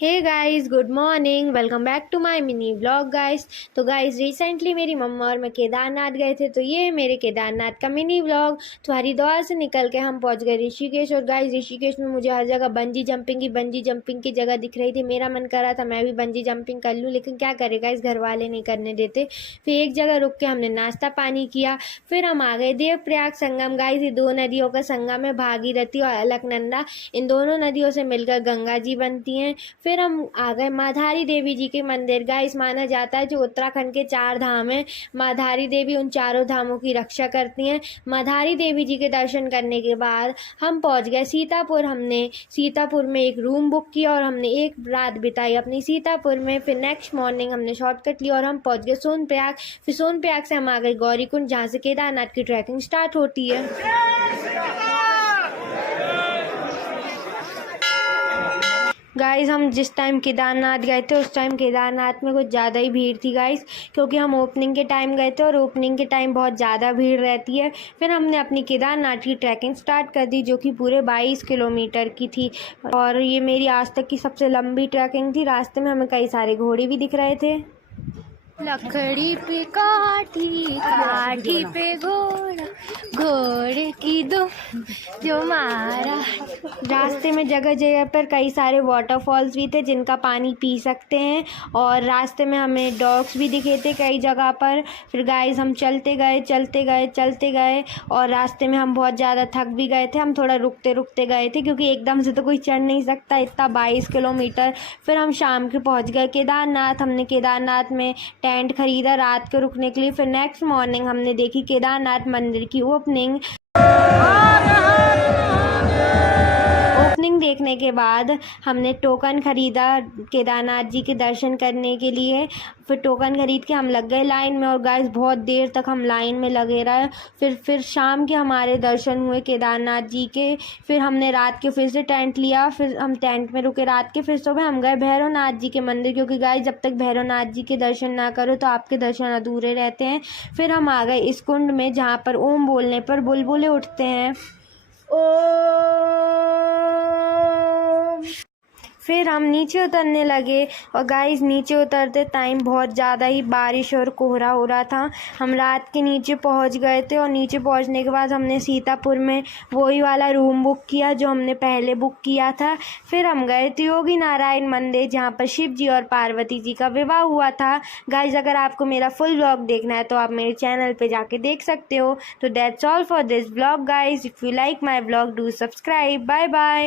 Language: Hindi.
Hey guys, good morning. Welcome back to my mini vlog guys. तो गाइस रिसेंटली मेरी मम्मा और मैं केदारनाथ गए थे, तो ये है मेरे केदारनाथ का मिनी व्लॉग। तो हरिद्वार से निकल के हम पहुंच गए ऋषिकेश। और गाइस ऋषिकेश में मुझे हर जगह बंजी जंपिंग की जगह दिख रही थी। मेरा मन कर रहा था मैं भी बंजी जंपिंग कर लूँ, लेकिन क्या करे गाइस, घर वाले नहीं करने देते। फिर एक जगह रुक के हमने नाश्ता पानी किया। फिर हम आ गए देवप्रयाग संगम। गाइस ये दो नदियों का संगम है, भागीरथी और अलकनंदा। इन दोनों नदियों से मिलकर गंगा जी बनती हैं। फिर हम आ गए माधारी देवी जी के मंदिर। गाइस माना जाता है जो उत्तराखंड के 4 धाम हैं, माधारी देवी उन चारों धामों की रक्षा करती हैं। माधारी देवी जी के दर्शन करने के बाद हम पहुंच गए सीतापुर। हमने सीतापुर में एक रूम बुक किया और हमने एक रात बिताई अपनी सीतापुर में। फिर नेक्स्ट मॉर्निंग हमने शॉर्टकट लिया और हम पहुंच गए सोनप्रयाग। फिर सोनप्रयाग से हम आ गए गौरीकुंड, जहाँ से केदारनाथ की ट्रैकिंग स्टार्ट होती है। गाइस हम जिस टाइम केदारनाथ गए थे उस टाइम केदारनाथ में कुछ ज़्यादा ही भीड़ थी गाइस, क्योंकि हम ओपनिंग के टाइम गए थे और ओपनिंग के टाइम बहुत ज़्यादा भीड़ रहती है। फिर हमने अपनी केदारनाथ की ट्रैकिंग स्टार्ट कर दी, जो कि पूरे 22 किलोमीटर की थी। और ये मेरी आज तक की सबसे लंबी ट्रैकिंग थी। रास्ते में हमें कई सारे घोड़े भी दिख रहे थे। लकड़ी पे काठी काठी पे घोड़ा, घोड़े की दो जो मारा। रास्ते में जगह जगह पर कई सारे वाटरफॉल्स भी थे जिनका पानी पी सकते हैं। और रास्ते में हमें डॉग्स भी दिखे थे कई जगह पर। फिर गाइस हम चलते गए और रास्ते में हम बहुत ज़्यादा थक भी गए थे। हम थोड़ा रुकते रुकते गए थे, क्योंकि एकदम से तो कोई चढ़ नहीं सकता इतना 22 किलोमीटर। फिर हम शाम के पहुंच गए केदारनाथ। हमने केदारनाथ में टेंट खरीदा रात को रुकने के लिए। फिर नेक्स्ट मॉर्निंग हमने देखी केदारनाथ मंदिर की ओपनिंग देखने के बाद हमने टोकन खरीदा केदारनाथ जी के दर्शन करने के लिए। फिर टोकन खरीद के हम लग गए लाइन में, और गाइस बहुत देर तक हम लाइन में लगे रहे। फिर शाम के हमारे दर्शन हुए केदारनाथ जी के। फिर हमने रात के फिर से टेंट लिया, फिर हम टेंट में रुके रात के। फिर सुबह हम गए भैरवनाथ जी के मंदिर, क्योंकि गाइस जब तक भैरवनाथ जी के दर्शन ना करो तो आपके दर्शन अधूरे रहते हैं। फिर हम आ गए इस कुंड में, जहाँ पर ओम बोलने पर बुलबुले उठते हैं। फिर हम नीचे उतरने लगे, और गाइस नीचे उतरते टाइम बहुत ज़्यादा ही बारिश और कोहरा हो रहा था। हम रात के नीचे पहुंच गए थे, और नीचे पहुंचने के बाद हमने सीतापुर में वही वाला रूम बुक किया जो हमने पहले बुक किया था। फिर हम गए थे योगी नारायण मंदिर, जहां पर शिव जी और पार्वती जी का विवाह हुआ था। गाइस अगर आपको मेरा फुल व्लॉग देखना है तो आप मेरे चैनल पर जाके देख सकते हो। तो that's all for this vlog guys. If you like my vlog do subscribe. Bye bye.